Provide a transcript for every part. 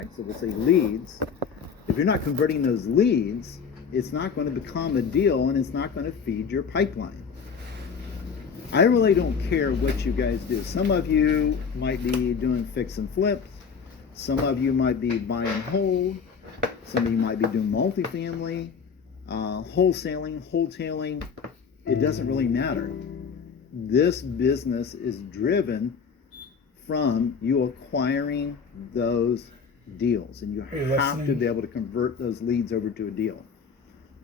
so we'll say leads. If you're not converting those leads, it's not going to become a deal and it's not going to feed your pipeline. I really don't care what you guys do. Some of you might be doing fix and flips. Some of you might be buy and hold. Some of you might be doing multifamily, wholesaling, wholetailing. It doesn't really matter. This business is driven from you acquiring those deals, and you have to be able to convert those leads over to a deal,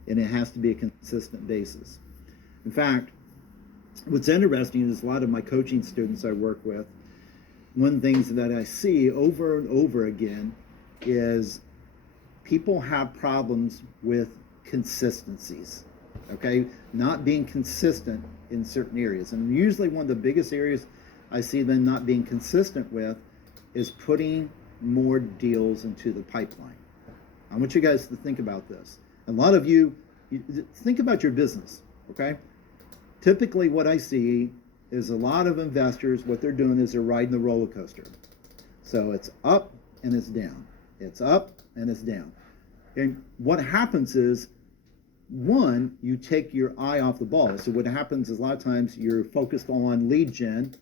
and it has to be a consistent basis. In fact, what's interesting is a lot of my coaching students I work with, one of the things that I see over and over again is people have problems with consistencies, okay? Not being consistent in certain areas. And usually one of the biggest areas I see them not being consistent with is putting more deals into the pipeline. I want you guys to think about this. A lot of you think about your business, okay? Typically what I see is a lot of investors, what they're doing is they're riding the roller coaster. So it's up and it's down. It's up and it's down. And what happens is, one, you take your eye off the ball. So what happens is a lot of times you're focused on lead gen,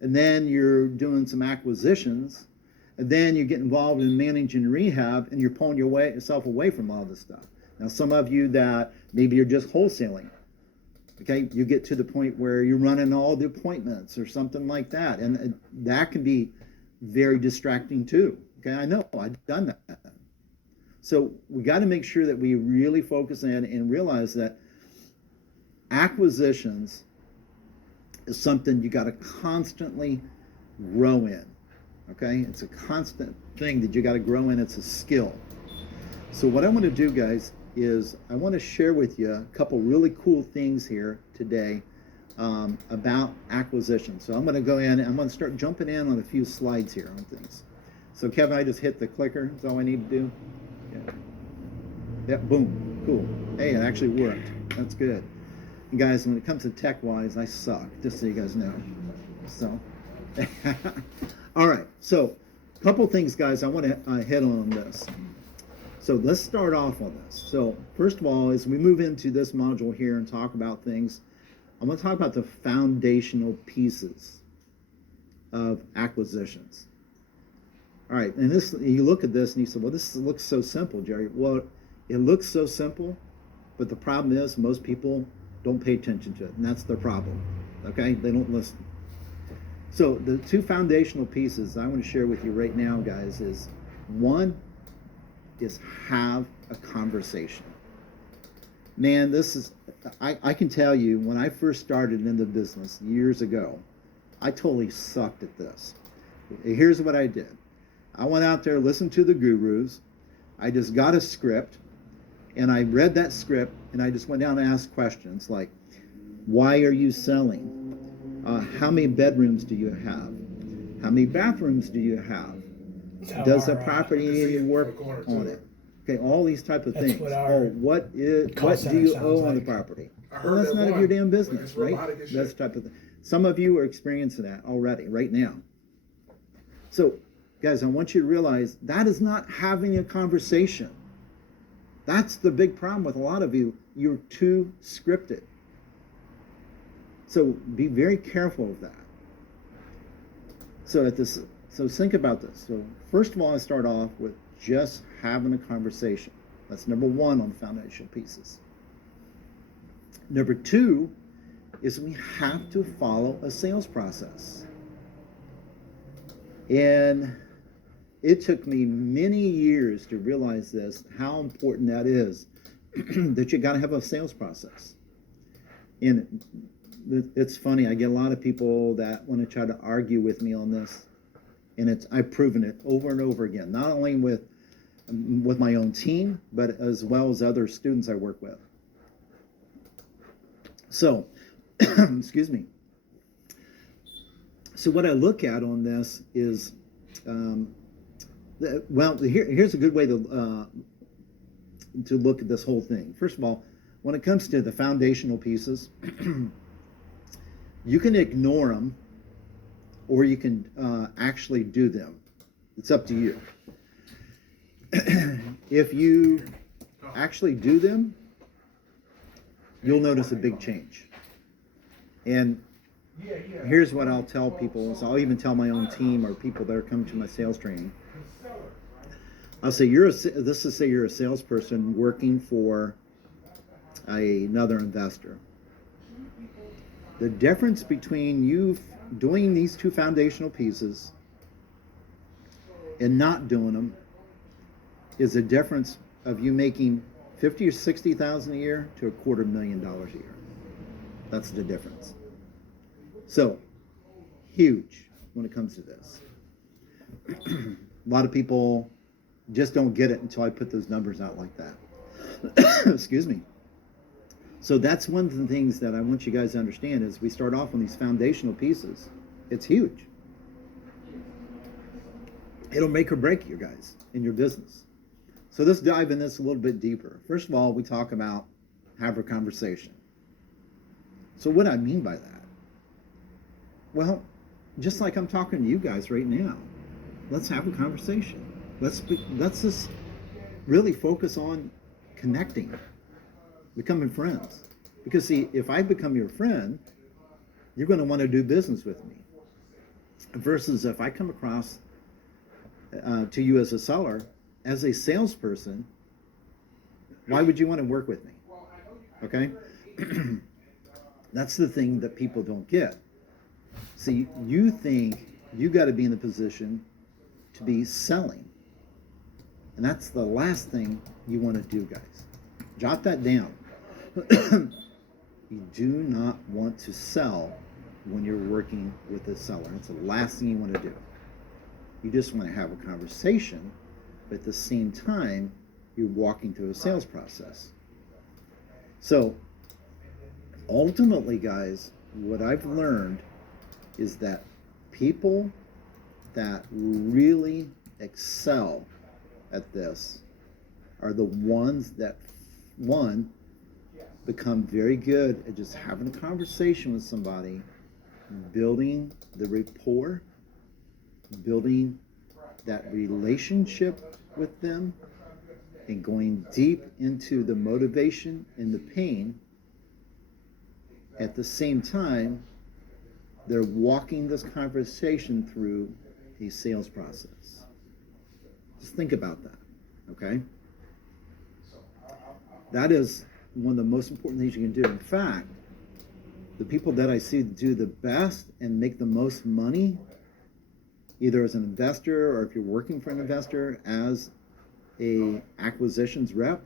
and then you're doing some acquisitions, and then you get involved in managing rehab, and you're pulling yourself away from all this stuff. Now, some of you that maybe you're just wholesaling, okay, you get to the point where you're running all the appointments or something like that, and that can be very distracting too. Okay, I know, I've done that. So we got to make sure that we really focus in and realize that acquisitions is something you got to constantly grow in. Okay, it's a constant thing that you got to grow in. It's a skill. So what I want to do, guys, is I want to share with you a couple really cool things here today about acquisition. So I'm going to go in and I'm going to start jumping in on a few slides here on things. So Kevin, I just hit the clicker. That's all I need to do. Yeah. Yep, boom, cool. Hey, it actually worked. That's good. And guys, when it comes to tech-wise, I suck, just so you guys know. So, all right. So, a couple things, guys, I want to hit on this. So let's start off on this. So first of all, as we move into this module here and talk about things, I'm going to talk about the foundational pieces of acquisitions. All right, and this, you look at this and you say, well, this looks so simple, Jerry. Well, it looks so simple, but the problem is most people don't pay attention to it, and that's their problem, okay? They don't listen. So the two foundational pieces I want to share with you right now, guys, is one is have a conversation. Man, this is, I can tell you, when I first started in the business years ago, I totally sucked at this. Here's what I did. I went out there, listened to the gurus. I just got a script, and I read that script, and I just went down and asked questions like, why are you selling? How many bedrooms do you have? How many bathrooms do you have? Does the property need any work on it? Okay, all these type of things. What do you owe on the property? Well, that's none of your damn business, right? That's the type of thing. Some of you are experiencing that already, right now. So, guys, I want you to realize that is not having a conversation. That's the big problem with a lot of you. You're too scripted. So be very careful of that. So think about this. So first of all, I start off with just having a conversation. That's number one on the foundational pieces. Number two is we have to follow a sales process. And it took me many years to realize this, how important that is, that you got to have a sales process. And it's funny, I get a lot of people that want to try to argue with me on this. And I've proven it over and over again, not only with my own team, but as well as other students I work with. So, excuse me. So what I look at on this is, here's a good way to look at this whole thing. First of all, when it comes to the foundational pieces, you can ignore them or you can actually do them. It's up to you. If you actually do them, you'll notice a big change. And here's what I'll tell people, is I'll even tell my own team or people that are coming to my sales training. I'll say, let's just say you're a salesperson working for another investor. The difference between you doing these two foundational pieces and not doing them is a difference of you making $50,000 or $60,000 a year to $250,000 a year. That's the difference. So, huge when it comes to this. A lot of people just don't get it until I put those numbers out like that. Excuse me. So that's one of the things that I want you guys to understand is we start off on these foundational pieces. It's huge. It'll make or break you guys in your business. So let's dive in this a little bit deeper. First of all, we talk about have a conversation. So what do I mean by that? Well, just like I'm talking to you guys right now, let's have a conversation. Let's just really focus on connecting, becoming friends. Because see, if I become your friend, you're going to want to do business with me. Versus if I come across to you as a seller, as a salesperson, why would you want to work with me? Okay? That's the thing that people don't get. See, you think you got to be in the position to be selling. And that's the last thing you want to do, guys. Jot that down. You do not want to sell when you're working with a seller. That's the last thing you want to do. You just want to have a conversation, but at the same time, you're walking through a sales process. So, ultimately, guys, what I've learned is that people that really excel at this are the ones that, one, become very good at just having a conversation with somebody, building the rapport, building that relationship with them, and going deep into the motivation and the pain. At the same time, they're walking this conversation through a sales process. Just think about that, okay? That is one of the most important things you can do. In fact, the people that I see do the best and make the most money, either as an investor or if you're working for an investor as a acquisitions rep,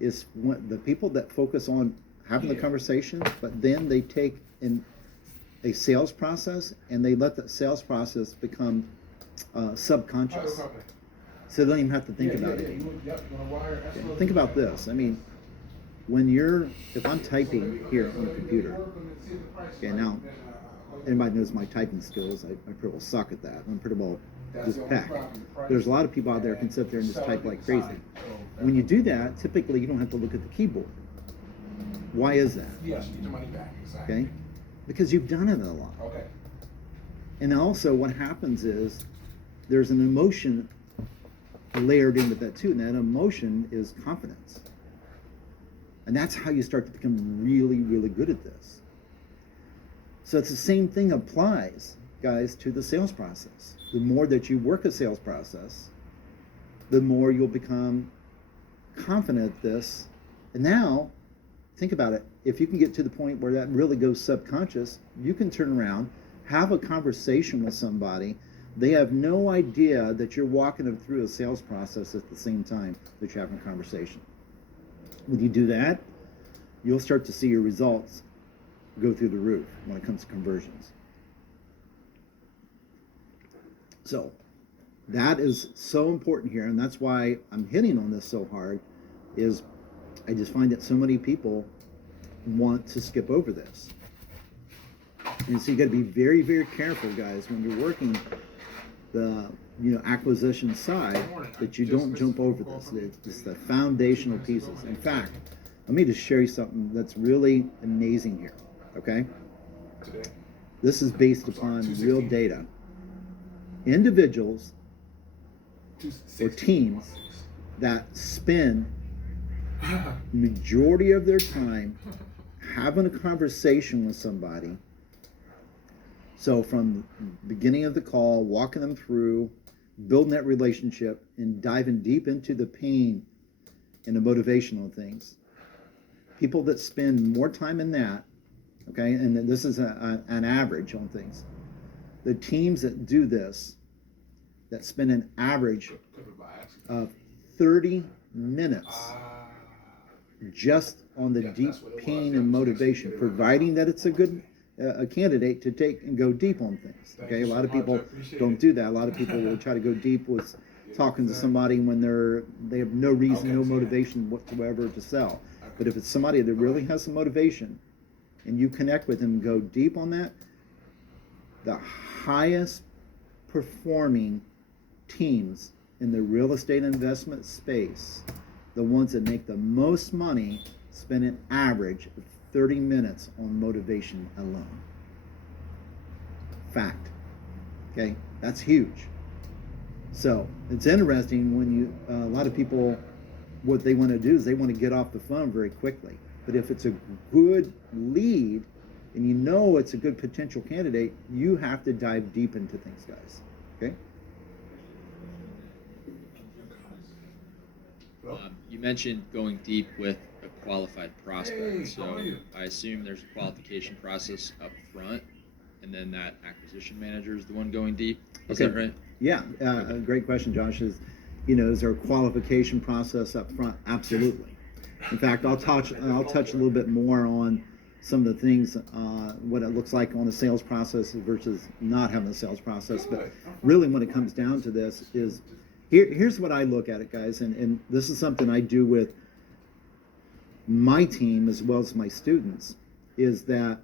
is the people that focus on having the conversation, but then they take in a sales process and they let that sales process become subconscious. So they don't even have to think about it anymore. Okay. Think about this. I mean, if I'm typing here on the computer, okay, now, anybody knows my typing skills, I pretty well suck at that. I'm pretty well just peck. There's a lot of people out there who can sit there and just type like crazy. When you do that, typically you don't have to look at the keyboard. Why is that? Yes, get your money back. Exactly. Okay? Because you've done it a lot. Okay. And also what happens is there's an emotion layered in with that too, and that emotion is confidence. And that's how you start to become really, really good at this. So it's the same thing applies, guys, to the sales process. The more that you work a sales process, the more you'll become confident at this. And now, think about it. If you can get to the point where that really goes subconscious, you can turn around, have a conversation with somebody. They have no idea that you're walking them through a sales process at the same time that you're having a conversation. When you do that, you'll start to see your results go through the roof when it comes to conversions. So that is so important here, and that's why I'm hitting on this so hard, is I just find that so many people want to skip over this. And so you got to be very, very careful, guys, when you're working the acquisition side, that you don't jump over this. It's the foundational pieces. In fact, let me just share you something that's really amazing here, okay? This is based upon real data. Individuals or teams that spend majority of their time having a conversation with somebody. So from the beginning of the call, walking them through, building that relationship, and diving deep into the pain and the motivational things. People that spend more time in that, okay, and this is an average on things. The teams that do this, that spend an average of 30 minutes just on the deep pain and motivation, providing that it's a good a candidate to take and go deep on things. Okay, a lot of people don't do that. A lot of people will try to go deep with talking to somebody when they have no reason, no motivation whatsoever to sell. But if it's somebody that really has some motivation, and you connect with them and go deep on that, the highest performing teams in the real estate investment space, the ones that make the most money, spend an average of 30 minutes on motivation alone. Fact. Okay, that's huge. So it's interesting when you a lot of people, what they want to do is they want to get off the phone very quickly. But if it's a good lead and you know it's a good potential candidate, you have to dive deep into things, guys. Okay? You mentioned going deep with a qualified prospect. Hey, so how are you? I assume there's a qualification process up front, and then that acquisition manager is the one going deep. Is that right? Yeah, a great question, Josh. Is there a qualification process up front? Absolutely. In fact, I'll touch a little bit more on some of the things, what it looks like on the sales process versus not having a sales process. But really, when it comes down to this, is here's what I look at it, guys, and this is something I do with my team as well as my students, is that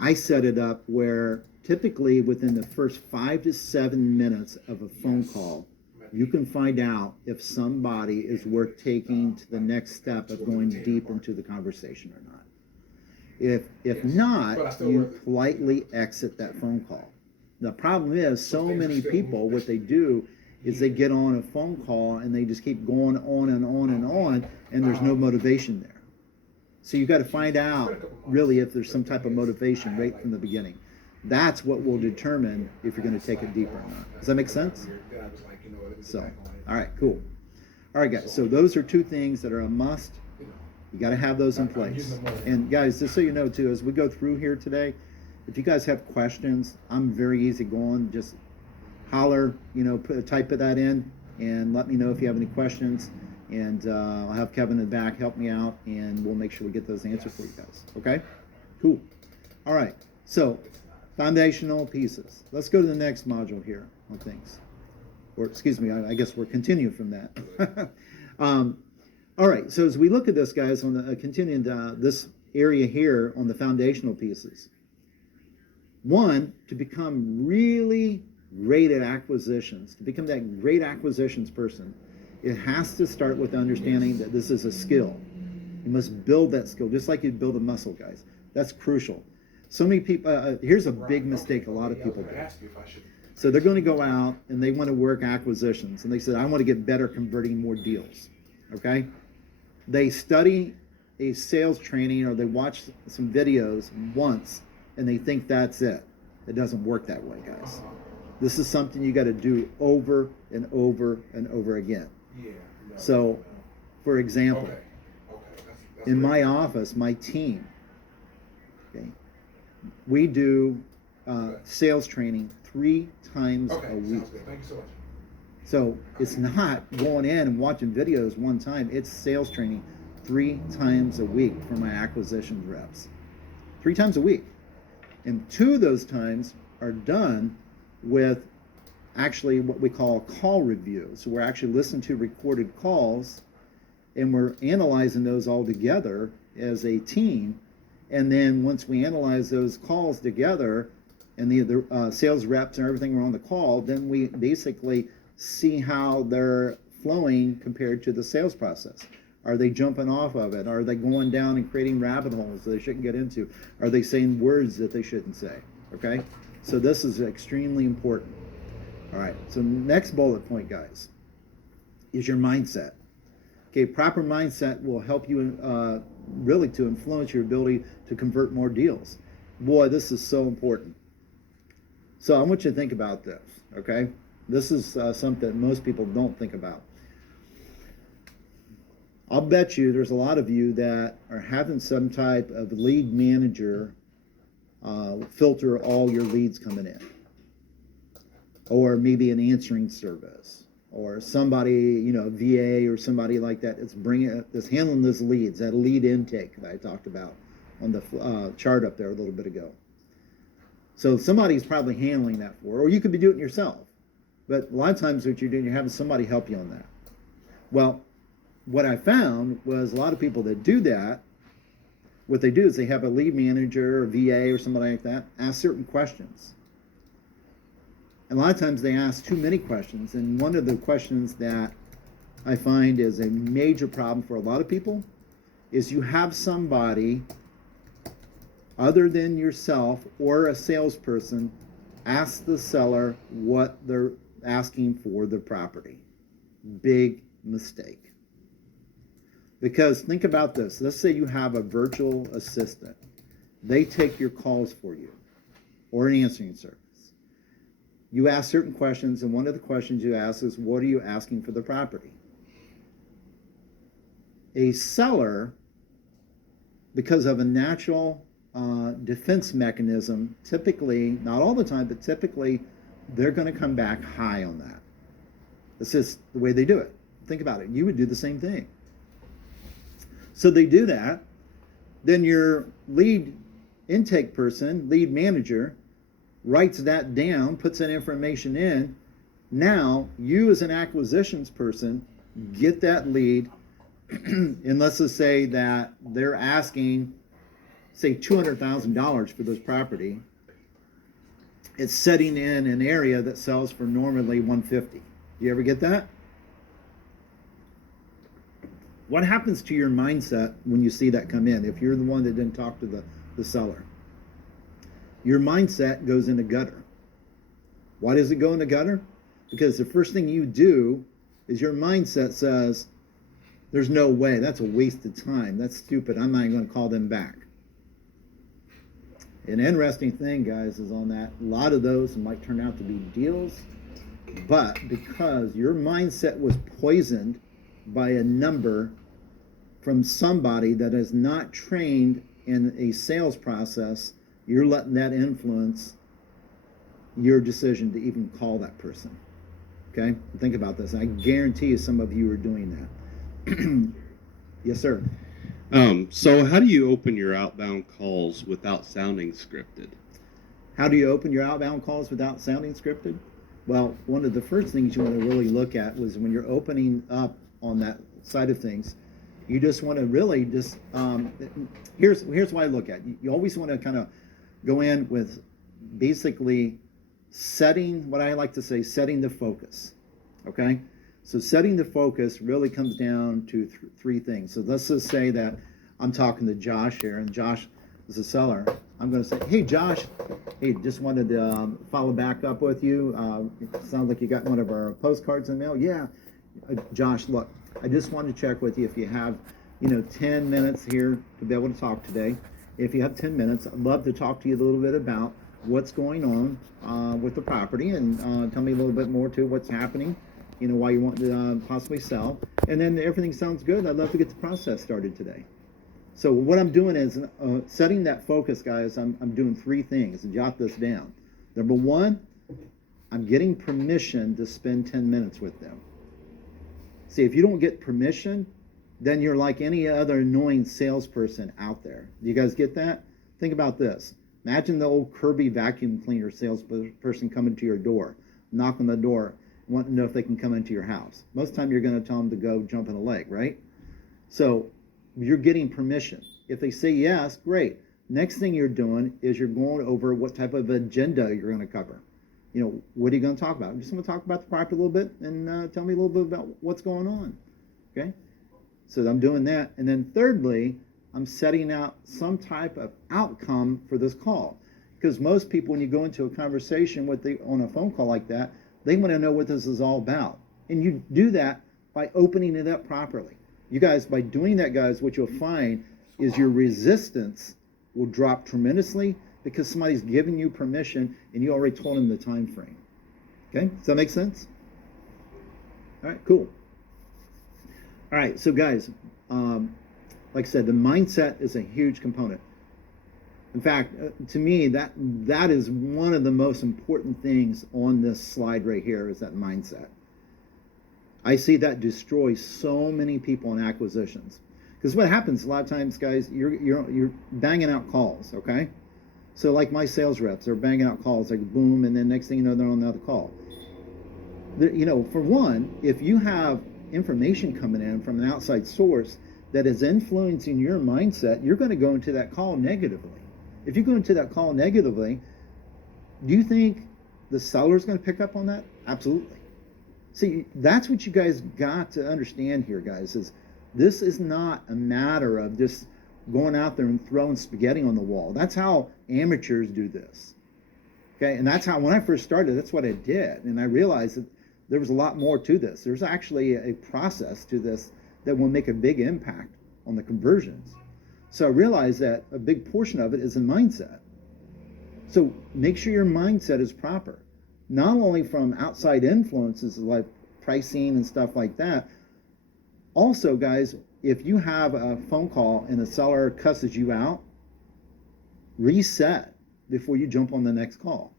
I set it up where typically within the first 5 to 7 minutes of a phone call, you can find out if somebody is worth taking to the next step of going deep into the conversation or not. If not, you politely exit that phone call. The problem is so many people, what they do is they get on a phone call and they just keep going on and on and on, and there's no motivation there. So you got to find out really if there's some type of motivation right from the beginning. That's what will determine if you're going to take it deeper or not. Does that make sense? So, all right, cool. All right, guys. So those are two things that are a must. You got to have those in place. And guys, just so you know too, as we go through here today, if you guys have questions, I'm very easy going. Just holler, type that in and let me know if you have any questions. And I'll have Kevin in the back help me out, and we'll make sure we get those answered for you guys. Okay? Cool. All right. So, foundational pieces. Let's go to the next module here on things. Or, excuse me, I guess we're continuing from that. All right. So, as we look at this, guys, on the continuing this area here on the foundational pieces. One, to become really great at acquisitions, to become that great acquisitions person, it has to start with understanding that this is a skill. You must build that skill, just like you build a muscle, guys. That's crucial. So many people, here's a big mistake a lot of people do. So they're going to go out and they want to work acquisitions. And they said, I want to get better converting more deals. Okay? They study a sales training or they watch some videos once and they think that's it. It doesn't work that way, guys. This is something you got to do over and over and over again. So, for example, in my office, my team, okay, we do sales training 3 times a week. Thank you so much. So it's not going in and watching videos one time. It's sales training 3 times a week for my acquisition reps. 3 times a week. And 2 of those times are done with actually what we call call review. So we're actually listening to recorded calls and we're analyzing those all together as a team. And then once we analyze those calls together and the sales reps and everything are on the call, then we basically see how they're flowing compared to the sales process. Are they jumping off of it? Are they going down and creating rabbit holes that they shouldn't get into? Are they saying words that they shouldn't say? Okay? So this is extremely important. All right, so next bullet point, guys, is your mindset. Okay, proper mindset will help you really to influence your ability to convert more deals. Boy, this is so important. So I want you to think about this, okay? This is something most people don't think about. I'll bet you there's a lot of you that are having some type of lead manager filter all your leads coming in. Or maybe an answering service. Or somebody, you know, VA or somebody like that that's handling those leads, that lead intake that I talked about on the chart up there a little bit ago. So somebody's probably handling that for, or you could be doing it yourself. But a lot of times what you're doing, you're having somebody help you on that. Well, what I found was a lot of people that do that, what they do is they have a lead manager or VA or somebody like that ask certain questions. And a lot of times they ask too many questions. And one of the questions that I find is a major problem for a lot of people is you have somebody other than yourself or a salesperson ask the seller what they're asking for the property. Big mistake. Because think about this. Let's say you have a virtual assistant. They take your calls for you or an answering service. You ask certain questions, and one of the questions you ask is, what are you asking for the property? A seller, because of a natural defense mechanism, typically, not all the time, but typically, they're going to come back high on that. This is the way they do it. Think about it. You would do the same thing. So they do that. Then your lead intake person, lead manager, writes that down, puts that information in. Now, you as an acquisitions person, get that lead, and let's just say that they're asking, say, $200,000 for this property. It's setting in an area that sells for normally $150,000. You ever get that? What happens to your mindset when you see that come in, if you're the one that didn't talk to the seller? Your mindset goes in the gutter. Why does it go in the gutter? Because the first thing you do is your mindset says, there's no way, that's a waste of time, that's stupid, I'm not even going to call them back. An interesting thing, guys, is on that, a lot of those might turn out to be deals, but because your mindset was poisoned by a number from somebody that is not trained in a sales process, you're letting that influence your decision to even call that person. Okay? Think about this. I guarantee you some of you are doing that. Yes, sir. So how do you open your outbound calls without sounding scripted? How do you open your outbound calls without sounding scripted? Well, one of the first things you want to really look at was when you're opening up on that side of things, you just want to really just, here's why I look at it. You always want to kind of go in with basically setting, what I like to say, setting the focus, okay? So setting the focus really comes down to three things. So let's just say that I'm talking to Josh here, and Josh is a seller. I'm going to say, hey, Josh, hey, just wanted to follow back up with you. It sounds like you got one of our postcards in the mail. Yeah, Josh, look, I just wanted to check with you if you have, 10 minutes here to be able to talk today. If you have 10 minutes, I'd love to talk to you a little bit about what's going on with the property, and tell me a little bit more to what's happening, why you want to possibly sell. And then everything sounds good. I'd love to get the process started today. So what I'm doing is setting that focus, guys. I'm doing three things. Jot this down. Number one, I'm getting permission to spend 10 minutes with them. See, if you don't get permission, then you're like any other annoying salesperson out there. Do you guys get that? Think about this. Imagine the old Kirby vacuum cleaner salesperson coming to your door, knock on the door, wanting to know if they can come into your house. Most of the time you're going to tell them to go jump in a lake, right? So you're getting permission. If they say yes, great. Next thing you're doing is you're going over what type of agenda you're going to cover. What are you going to talk about? I'm just going to talk about the property a little bit and tell me a little bit about what's going on. Okay? So I'm doing that. And then thirdly, I'm setting out some type of outcome for this call. Because most people, when you go into a conversation on a phone call like that, they want to know what this is all about. And you do that by opening it up properly. You guys, by doing that, guys, what you'll find is your resistance will drop tremendously because somebody's giving you permission and you already told them the time frame. Okay, does that make sense? All right, cool. All right, so guys, like I said, the mindset is a huge component. In fact, to me, that is one of the most important things on this slide right here is that mindset. I see that destroy so many people in acquisitions. Because what happens a lot of times, guys, you're banging out calls, okay? So like my sales reps, they're banging out calls, like boom, and then next thing you know, they're on another call. You know, for one, if you have information coming in from an outside source that is influencing your mindset, you're going to go into that call negatively. If you go into that call negatively, do you think the seller's going to pick up on that? Absolutely. See, that's what you guys got to understand here, guys, is this is not a matter of just going out there and throwing spaghetti on the wall. That's how amateurs do this. Okay, and that's how, when I first started, that's what I did. And I realized that there was a lot more to this. There's actually a process to this that will make a big impact on the conversions. So I realized that a big portion of it is a mindset. So make sure your mindset is proper, not only from outside influences like pricing and stuff like that. Also, guys, if you have a phone call and the seller cusses you out, reset before you jump on the next call,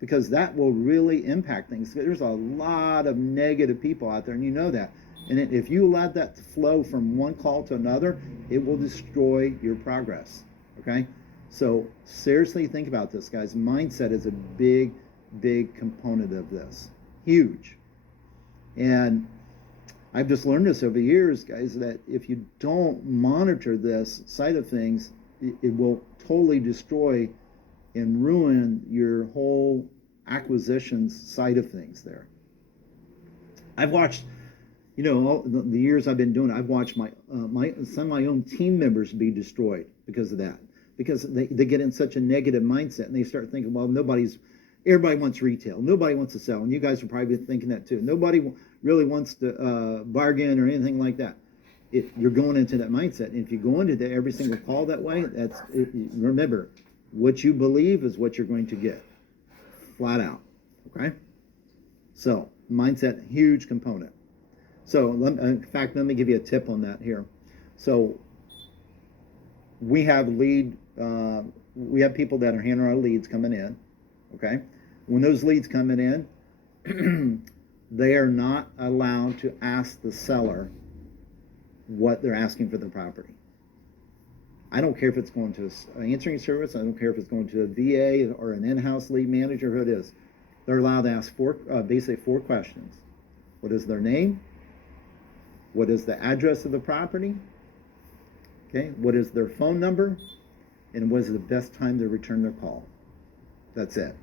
because that will really impact things. There's a lot of negative people out there, and you know that. And if you let that flow from one call to another, it will destroy your progress, okay? So seriously think about this, guys. Mindset is a big, big component of this. Huge. And I've just learned this over years, guys, that if you don't monitor this side of things, it will totally destroy and ruin your whole acquisitions side of things there. I've watched, you know, all the years I've been doing it, I've watched some of my own team members be destroyed because of that. Because they get in such a negative mindset and they start thinking, well, everybody wants retail. Nobody wants to sell. And you guys are probably thinking that too. Nobody really wants to bargain or anything like that. You're going into that mindset. And if you go into every single call that way, remember, what you believe is what you're going to get. Flat out. Okay? So, mindset, huge component. So, in fact, let me give you a tip on that here. So, we have people that are handling our leads coming in. Okay? When those leads coming in, they are not allowed to ask the seller what they're asking for the property. I don't care if it's going to an answering service. I don't care if it's going to a VA or an in-house lead manager, who it is. They're allowed to ask basically four questions. What is their name? What is the address of the property? Okay. What is their phone number? And what is the best time to return their call? That's it.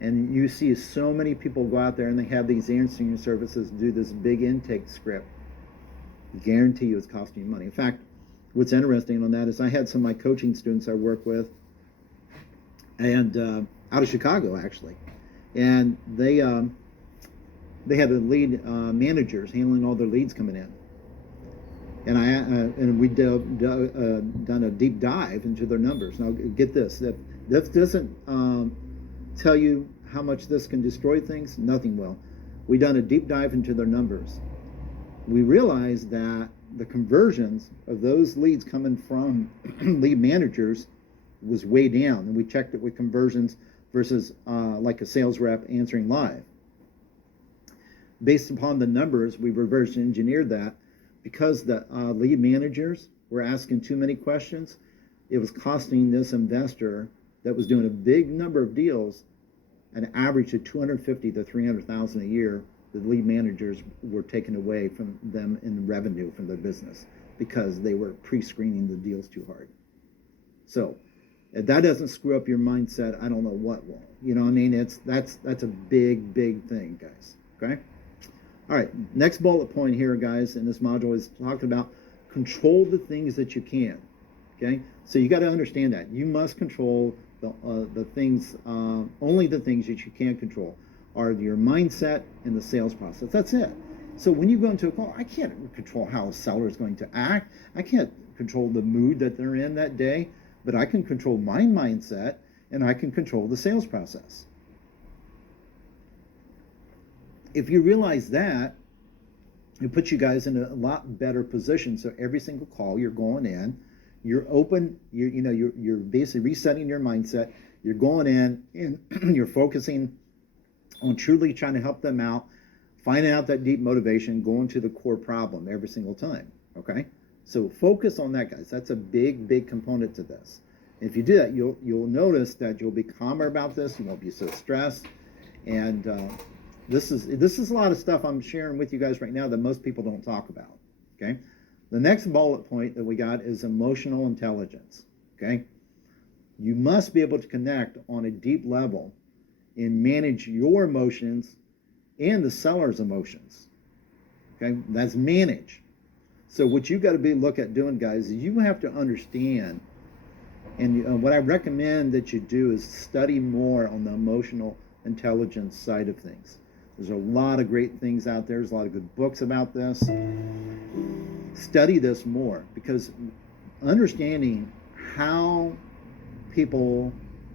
And you see so many people go out there and they have these answering services do this big intake script. Guarantee you it's costing you money. In fact, what's interesting on that is I had some of my coaching students I work with, and out of Chicago actually, and they had the lead managers handling all their leads coming in, and we done a deep dive into their numbers. Now get this: if this doesn't tell you how much this can destroy things, nothing will. We done a deep dive into their numbers. We realized that the conversions of those leads coming from lead managers was way down, and we checked it with conversions versus like a sales rep answering live. Based upon the numbers, we reverse engineered that. Because the lead managers were asking too many questions, it was costing this investor that was doing a big number of deals an average of $250,000 to $300,000 a year. The lead managers were taken away from them in revenue from their business because they were pre-screening the deals too hard. So if that doesn't screw up your mindset, I don't know what will. You know what I mean? That's a big, big thing, guys. Okay? All right, next bullet point here, guys, in this module is talking about control the things that you can. Okay? So you got to understand that. You must control the things, only the things that you can control are your mindset and the sales process. That's it. So when you go into a call, I can't control how a seller is going to act. I can't control the mood that they're in that day, but I can control my mindset and I can control the sales process. If you realize that, it puts you guys in a lot better position. So every single call you're going in, you're open, you're basically resetting your mindset. You're going in and you're focusing on truly trying to help them out, finding out that deep motivation, going to the core problem every single time. Okay, so focus on that, guys. That's a big component to this. If you do that, you'll notice that you'll be calmer about this. You won't be so stressed. And this is a lot of stuff I'm sharing with you guys right now that most people don't talk about. Okay, the next bullet point that we got is emotional intelligence. Okay, you must be able to connect on a deep level and manage your emotions and the seller's emotions. Okay, that's manage. So what you got to look at doing, guys, is you have to understand, and what I recommend that you do is study more on the emotional intelligence side of things. There's a lot of great things out there. There's a lot of good books about this. Study this more, because understanding how people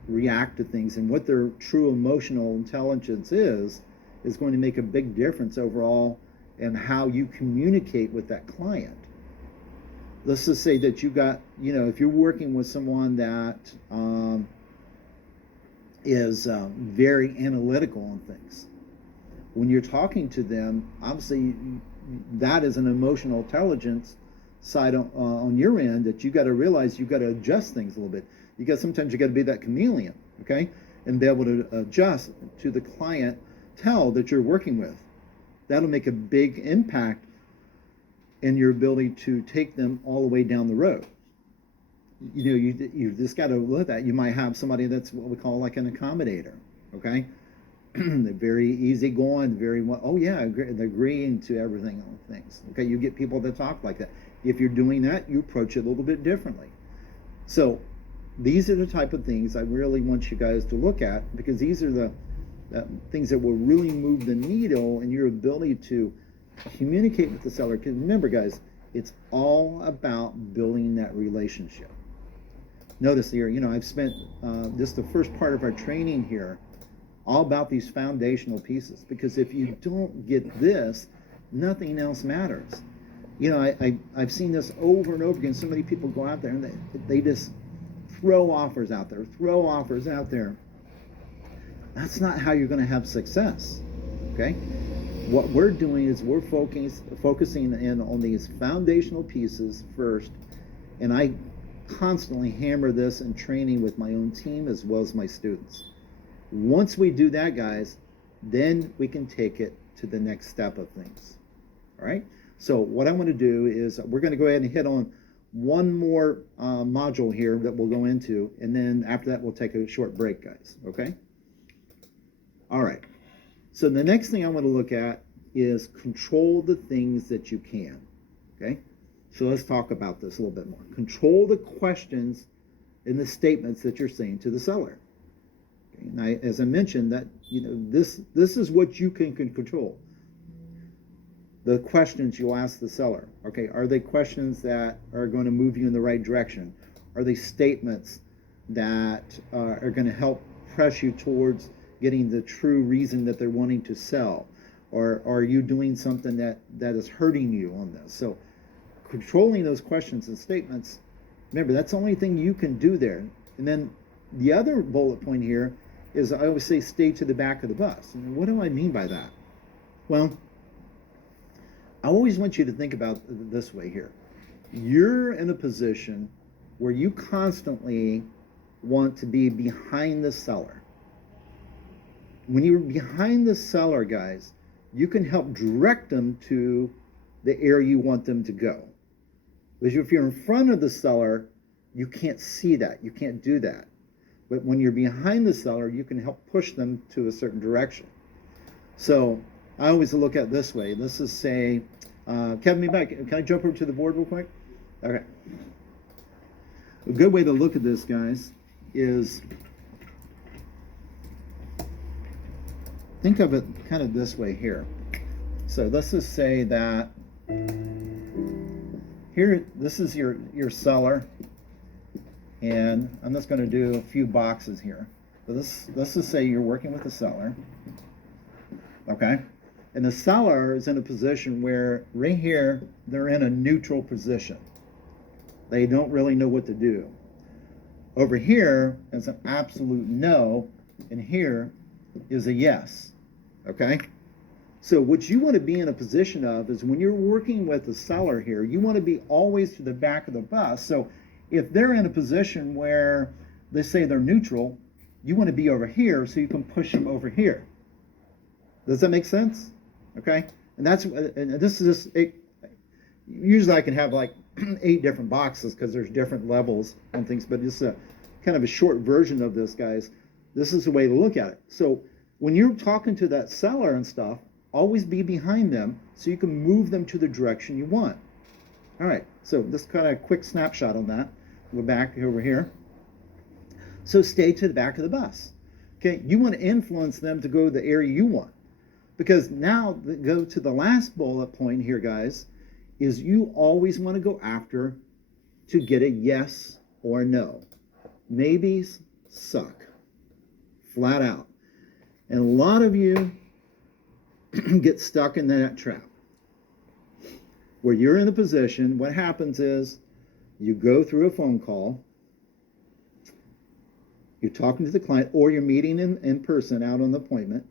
react to things and what their true emotional intelligence is going to make a big difference overall in how you communicate with that client. Let's just say that you got, if you're working with someone that is very analytical on things, when you're talking to them, obviously that is an emotional intelligence side on your end that you got to realize you got to adjust things a little bit. Sometimes you got to be that chameleon, okay, and be able to adjust to the clientele that you're working with. That'll make a big impact in your ability to take them all the way down the road. You just got to look at that. You might have somebody that's what we call like an accommodator, okay? They're very easygoing, oh yeah, they're agreeing to everything on things. Okay, you get people that talk like that. If you're doing that, you approach it a little bit differently. So these are the type of things I really want you guys to look at, because these are the things that will really move the needle in your ability to communicate with the seller. Because remember, guys, it's all about building that relationship. Notice here, I've spent just the first part of our training here all about these foundational pieces, because if you don't get this, nothing else matters. I've seen this over and over again. So many people go out there and they just throw offers out there. That's not how you're going to have success. Okay, what we're doing is we're focusing in on these foundational pieces first, and I constantly hammer this in training with my own team as well as my students. Once we do that, guys, then we can take it to the next step of things. All right, so what I'm going to do is we're going to go ahead and hit on one more module here that we'll go into, and then after that we'll take a short break, guys. Okay, all right, so the next thing I want to look at is control the things that you can. Okay, so let's talk about this a little bit more. Control the questions and the statements that you're saying to the seller. Okay? And as I mentioned, that this is what you can control. The questions you'll ask the seller. Okay, are they questions that are going to move you in the right direction? Are they statements that are going to help press you towards getting the true reason that they're wanting to sell? Or are you doing something that is hurting you on this? So controlling those questions and statements, remember, that's the only thing you can do there. And then the other bullet point here is I always say stay to the back of the bus. And what do I mean by that? Well, I always want you to think about it this way here. You're in a position where you constantly want to be behind the seller. When you're behind the seller, guys, you can help direct them to the area you want them to go. Because if you're in front of the seller, you can't see that. You can't do that. But when you're behind the seller, you can help push them to a certain direction. So I always look at it this way. Let's just say, Kevin, me back. Can I jump over to the board real quick? Okay. A good way to look at this, guys, is think of it kind of this way here. So let's just say that here, this is your seller, and I'm just going to do a few boxes here. So let's just say you're working with the seller, okay? And the seller is in a position where right here, they're in a neutral position. They don't really know what to do. Over here is an absolute no, and here is a yes, okay? So what you want to be in a position of is when you're working with the seller here, you want to be always to the back of the bus. So if they're in a position where they say they're neutral, you want to be over here so you can push them over here. Does that make sense? Okay? And this is just, usually I can have like 8 different boxes because there's different levels on things, but it's a kind of a short version of this, guys. This is the way to look at it. So when you're talking to that seller and stuff, always be behind them so you can move them to the direction you want. All right, so this kind of quick snapshot on that. Go back over here. So stay to the back of the bus. Okay, you want to influence them to go the area you want. Because now, go to the last bullet point here, guys, is you always want to go after to get a yes or a no. Maybes suck, flat out. And a lot of you get stuck in that trap where you're in a position. What happens is you go through a phone call, you're talking to the client, or you're meeting in person out on the appointment.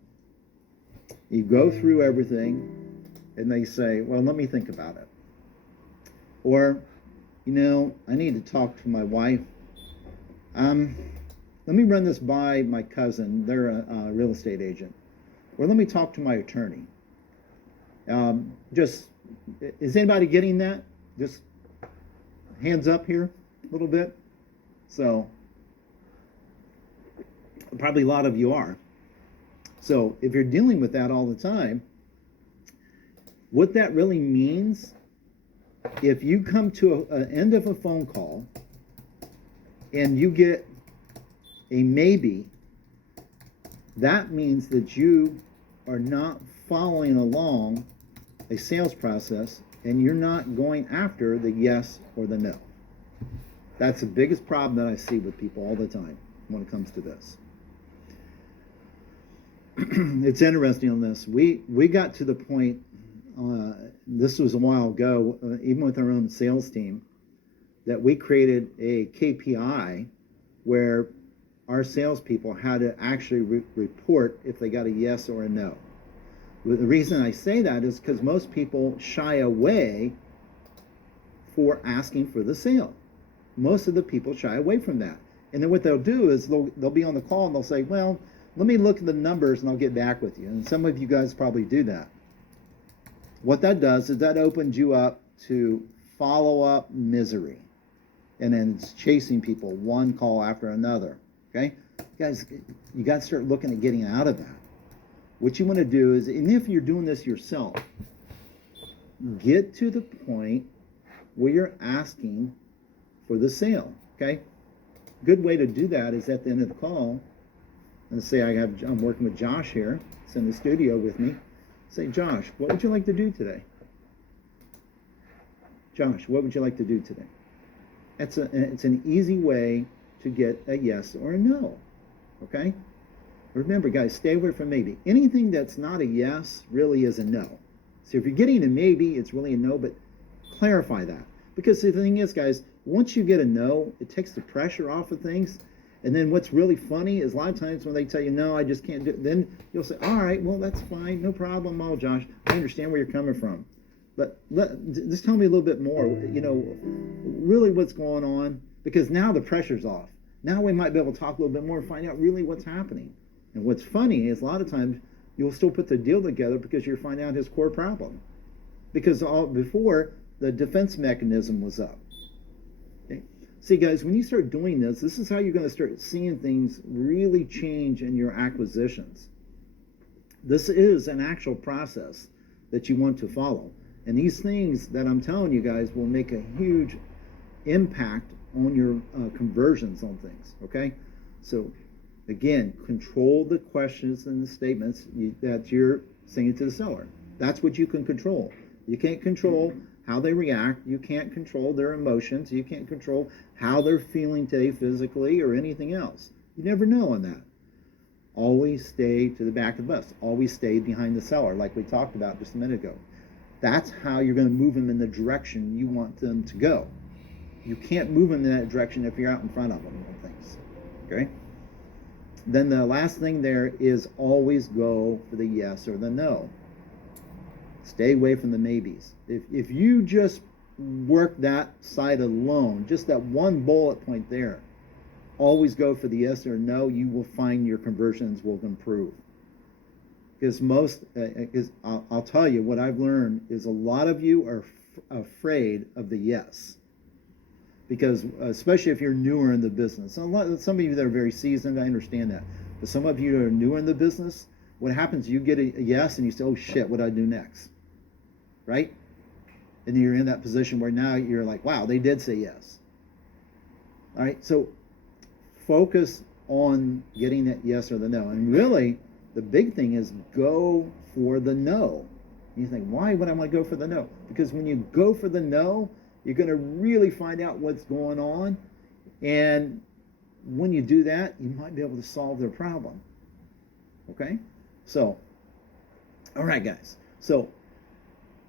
You go through everything and they say, well, let me think about it. Or, you know, I need to talk to my wife. Let me run this by my cousin. They're a real estate agent. Or let me talk to my attorney. Is anybody getting that? Just hands up here a little bit. So, probably a lot of you are. So, if you're dealing with that all the time, what that really means, if you come to an end of a phone call and you get a maybe, that means that you are not following along a sales process and you're not going after the yes or the no. That's the biggest problem that I see with people all the time when it comes to this. It's interesting on this. We got to the point, this was a while ago, even with our own sales team, that we created a KPI where our salespeople had to actually report if they got a yes or a no. The reason I say that is because most people shy away for asking for the sale. Most of the people shy away from that. And then what they'll do is they'll be on the call and they'll say, well, let me look at the numbers and I'll get back with you. And some of you guys probably do that. What that does is that opens you up to follow-up misery. And then it's chasing people one call after another. Okay? Guys, you got to start looking at getting out of that. What you want to do is, and if you're doing this yourself, get to the point where you're asking for the sale. Okay? Good way to do that is at the end of the call, and say I'm working with Josh here. He's in the studio with me. Say, Josh, what would you like to do today? Josh, what would you like to do today? It's an easy way to get a yes or a no. Okay? Remember, guys, stay away from maybe. Anything that's not a yes really is a no. So if you're getting a maybe, it's really a no, but clarify that. Because the thing is, guys, once you get a no, it takes the pressure off of things. And then what's really funny is a lot of times when they tell you, no, I just can't do it, then you'll say, all right, well, that's fine. No problem. Oh, Josh, I understand where you're coming from. But just tell me a little bit more, really what's going on. Because now the pressure's off. Now we might be able to talk a little bit more and find out really what's happening. And what's funny is a lot of times you'll still put the deal together because you're finding out his core problem. Because before, the defense mechanism was up. Okay? See, guys, when you start doing this, this is how you're going to start seeing things really change in your acquisitions. This is an actual process that you want to follow. And these things that I'm telling you guys will make a huge impact on your conversions on things, okay? So, again, control the questions and the statements that you're saying to the seller. That's what you can control. You can't control how they react. You can't control their emotions. You can't control how they're feeling today physically or anything else. You never know on that. Always stay to the back of the bus. Always stay behind the seller, like we talked about just a minute ago. That's how you're going to move them in the direction you want them to go. You can't move them in that direction if you're out in front of them on things. Okay? Then the last thing there is always go for the yes or the no. Stay away from the maybes. If you just work that side alone, just that one bullet point there, always go for the yes or no, you will find your conversions will improve. Because I'll tell you, what I've learned is a lot of you are afraid of the yes. Because especially if you're newer in the business, some of you that are very seasoned, I understand that. But some of you that are newer in the business, what happens, you get a yes and you say, oh shit, what do I do next? Right? And you're in that position where now you're like, wow, they did say yes. All right, so focus on getting that yes or the no. And really, the big thing is go for the no. You think, why would I want to go for the no? Because when you go for the no, you're going to really find out what's going on. And when you do that, you might be able to solve their problem. Okay? So, all right, guys. So,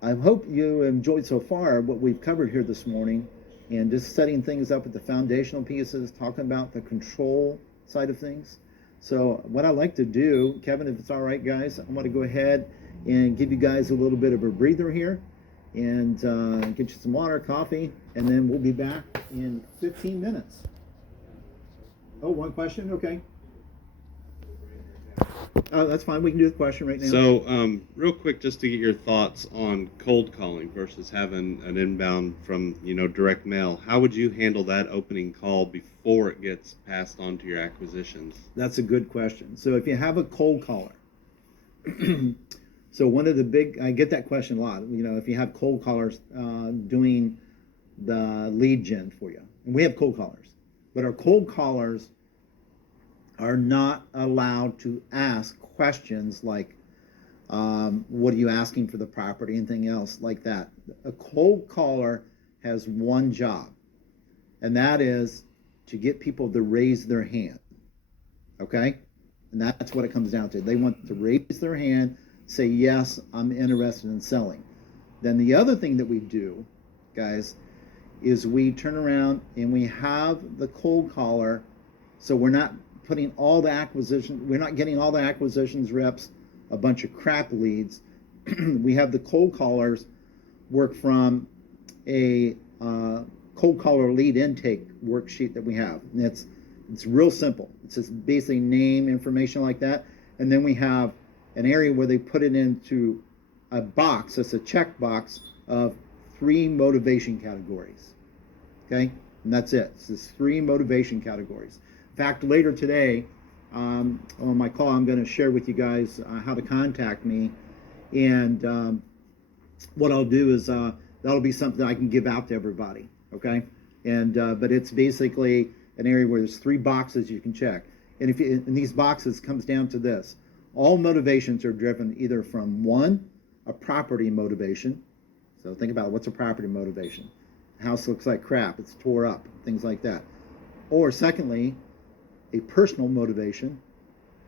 I hope you enjoyed so far what we've covered here this morning, and just setting things up at the foundational pieces, talking about the control side of things. So what I like to do, Kevin, if it's all right, guys, I'm going to go ahead and give you guys a little bit of a breather here, and get you some water, coffee, and then we'll be back in 15 minutes. Oh, one question? Okay. That's fine. We can do the question right now. So, real quick, just to get your thoughts on cold calling versus having an inbound from, direct mail. How would you handle that opening call before it gets passed on to your acquisitions? That's a good question. So if you have a cold caller, so one of the big, I get that question a lot, if you have cold callers doing the lead gen for you. And we have cold callers, but our cold callers are not allowed to ask questions like, what are you asking for the property, anything else like that. A cold caller has one job, and that is to get people to raise their hand. Okay? And that's what it comes down to. They want to raise their hand, say, yes, I'm interested in selling. Then the other thing that we do, guys, is we turn around and we have the cold caller, so we're not putting all the acquisition, we're not getting all the acquisitions reps a bunch of crap leads. We have the cold callers work from a cold caller lead intake worksheet that we have. And it's real simple. It's just basically name, information like that. And then we have an area where they put it into a box. It's a check box of 3 motivation categories. Okay? And that's it. It's just 3 motivation categories. In fact, later today, on my call, I'm going to share with you guys how to contact me. And what I'll do is that'll be something I can give out to everybody. Okay? And but it's basically an area where there's 3 boxes you can check. And and these boxes comes down to this. All motivations are driven either from, 1, a property motivation. So think about it. What's a property motivation? The house looks like crap. It's tore up. Things like that. Or secondly, a personal motivation.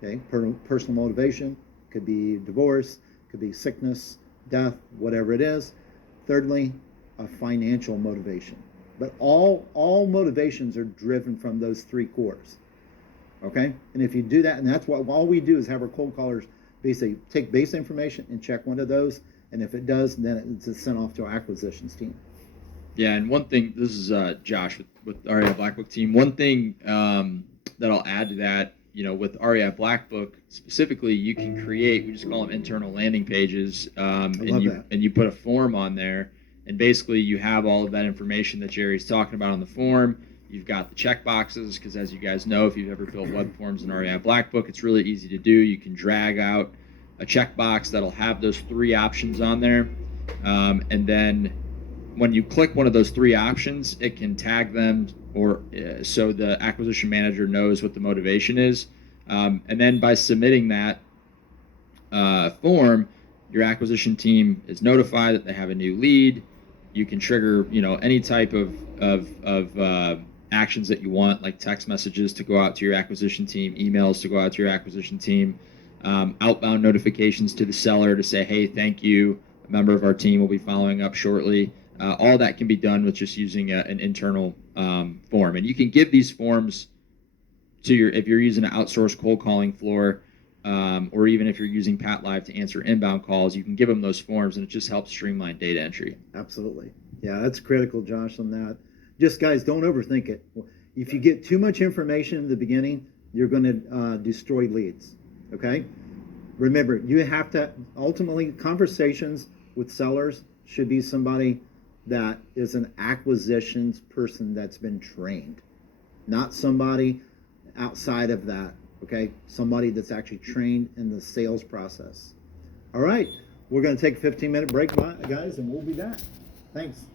Okay, personal motivation could be divorce, could be sickness, death, whatever it is. Thirdly, a financial motivation. But all motivations are driven from those 3 cores. Okay, and if you do that, and that's what all we do is have our cold callers basically take base information and check one of those, and if it does, then it's sent off to our acquisitions team. Yeah, and one thing, this is Josh with REI Black Book team. One thing that I'll add to that, with REI Black Book specifically, you can create, we just call them internal landing pages, and you put a form on there, and basically you have all of that information that Jerry's talking about on the form. You've got the check boxes, because as you guys know, if you've ever built web forms in REI Black Book, it's really easy to do. You can drag out a checkbox that'll have those 3 options on there, and then when you click one of those 3 options, it can tag them, or so the acquisition manager knows what the motivation is. And then by submitting that form, your acquisition team is notified that they have a new lead. You can trigger, any type of actions that you want, like text messages to go out to your acquisition team, emails to go out to your acquisition team, outbound notifications to the seller to say, hey, thank you. A member of our team will be following up shortly. All that can be done with just using an internal form. And you can give these forms to if you're using an outsourced cold calling floor, or even if you're using PatLive to answer inbound calls, you can give them those forms, and it just helps streamline data entry. Absolutely. Yeah, that's critical, Josh, on that. Just guys, don't overthink it. If you get too much information in the beginning, you're going to destroy leads. Okay? Remember, you have to ultimately, conversations with sellers should be somebody that is an acquisitions person that's been trained, not somebody outside of that. Okay? Somebody that's actually trained in the sales process. All right. We're going to take a 15-minute break, guys, and we'll be back. Thanks.